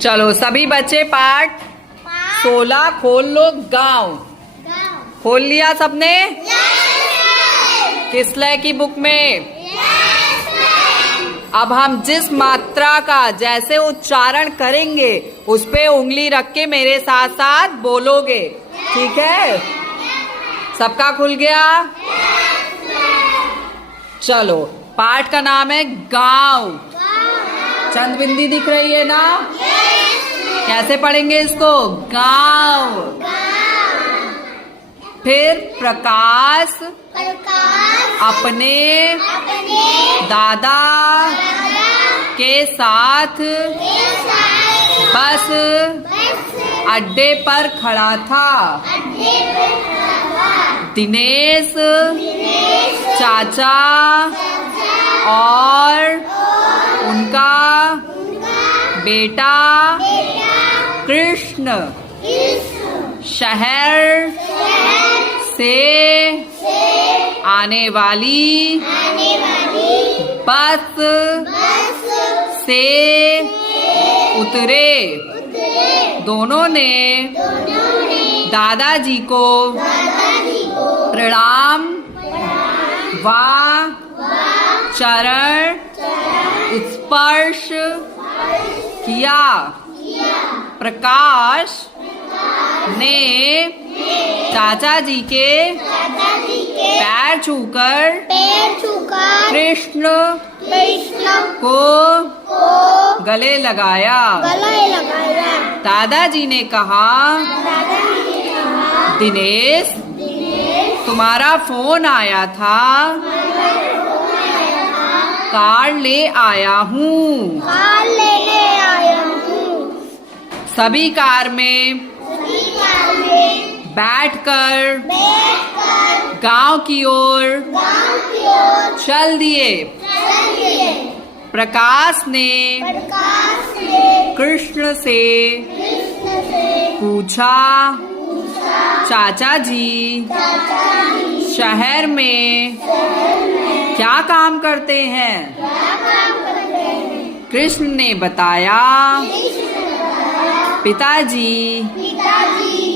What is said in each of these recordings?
चलो सभी बच्चे पाठ 16 खोल लो। गांव खोल लिया सबने? किस लय की बुक में? अब हम जिस मात्रा का जैसे उच्चारण करेंगे उस पे उंगली रख के मेरे साथ साथ बोलोगे, ठीक है? सबका खुल गया? चलो, पाठ का नाम है गांव। चंद बिंदी दिख रही है ना? कैसे पढ़ेंगे इसको? गांव। फिर प्रकाश अपने दादा के साथ बस अड्डे पर खड़ा था। दिनेश चाचा और उनका बेटा कृष्ण शहर से आने वाली बस से उतरे। दोनों ने दादाजी को प्रणाम व चरण स्पर्श किया। प्रकाश ने चाचा जी के पैर छूकर कृष्ण को गले लगाया। दादाजी ने कहा, दिनेश तुम्हारा फोन आया था, कार्ड ले आया हूँ। सभी कार में बैठकर गांव की ओर चल दिए। प्रकाश ने कृष्ण से पूछा, चाचा जी शहर में क्या काम करते हैं? कृष्ण ने बताया, पिताजी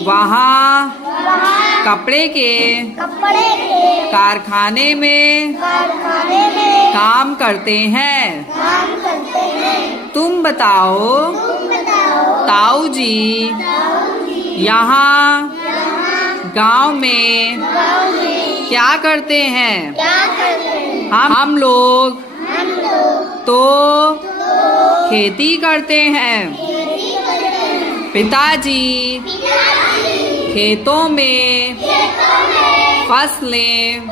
वहाँ कपड़े के कारखाने में काम करते हैं। तुम बताओ ताऊ जी यहाँ गांव में क्या करते हैं? हम लोग तो खेती करते हैं। पिताजी खेतों में फसलें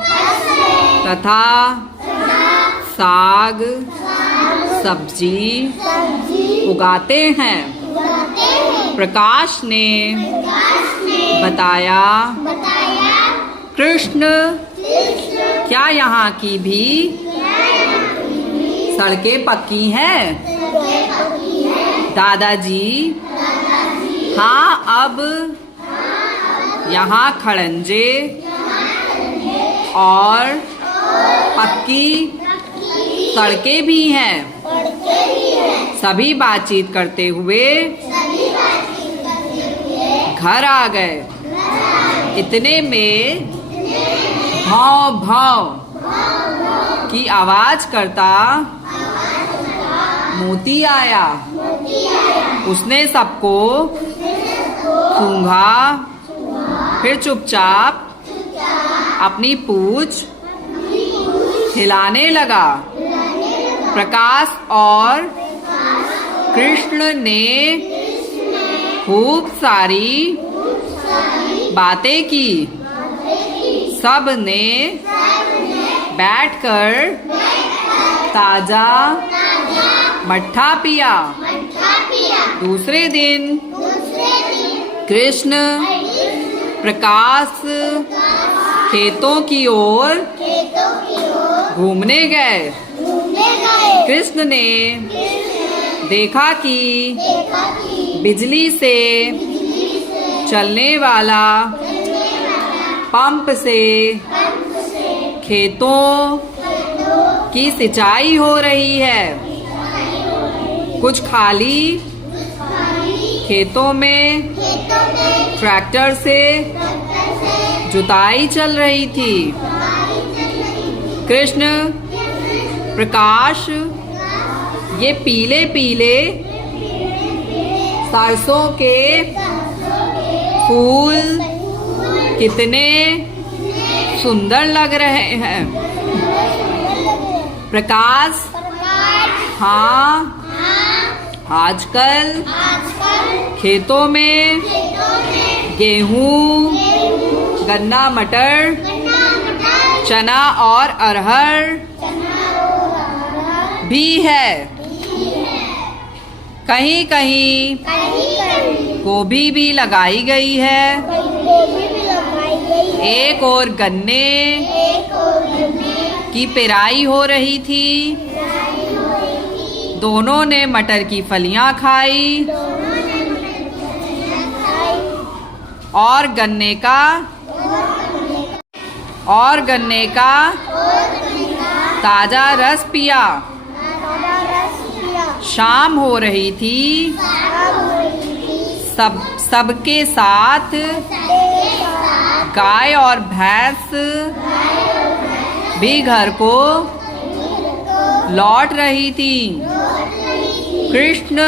तथा साग सब्जी उगाते हैं। प्रकाश ने बताया, कृष्ण क्या यहाँ की भी सड़कें पक्की हैं? दादाजी हाँ, अब यहाँ खड़ंजे और पक्की सड़कें भी हैं। सभी बातचीत करते हुए घर आ गए। इतने में भौं भौं की आवाज करता मोती आया। उसने सबको सूंघा, फिर चुपचाप अपनी पूंछ हिलाने लगा। प्रकाश और कृष्ण ने खूब सारी बातें की। सब ने बैठकर ताजा मट्ठा पिया। दूसरे दिन कृष्ण प्रकाश खेतों की ओर घूमने गए। कृष्ण ने देखा कि बिजली से चलने वाला पंप से खेतों की सिंचाई हो रही है। कुछ खाली खेतों में ट्रैक्टर से जुताई चल रही थी। कृष्ण प्रकाश ये पीले पीले सरसों के फूल कितने सुंदर लग रहे हैं। प्रकाश हाँ, आजकल खेतों में गेहूं, गन्ना, मटर, चना और अरहर भी है। कहीं कहीं गोभी भी लगाई गई है। एक और गन्ने की पेराई हो रही थी। दोनों ने मटर की फलियां खाई और गन्ने का ताजा रस पिया। शाम हो रही थी। सबके साथ गाय और भैंस भी घर को लौट रही थी। कृष्ण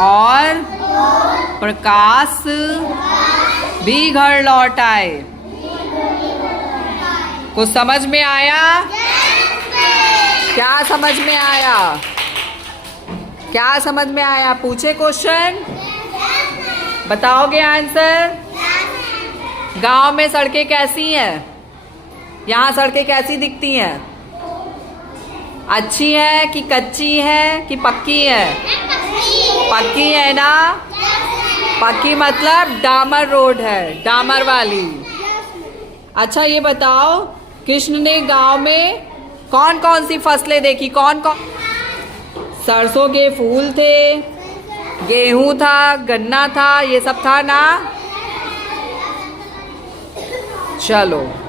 और प्रकाश भी घर लौट आए। कुछ समझ में आया? क्या समझ में आया? क्या समझ में आया? पूछे क्वेश्चन, बताओगे आंसर? गांव में सड़कें कैसी हैं? यहाँ सड़कें कैसी दिखती हैं? अच्छी है कि कच्ची है कि पक्की है? पक्की है ना? पक्की मतलब डामर रोड है, डामर वाली। अच्छा ये बताओ, कृष्ण ने गांव में कौन कौन सी फसलें देखी? कौन कौन? सरसों के फूल थे, गेहूं था, गन्ना था, ये सब था ना? चलो।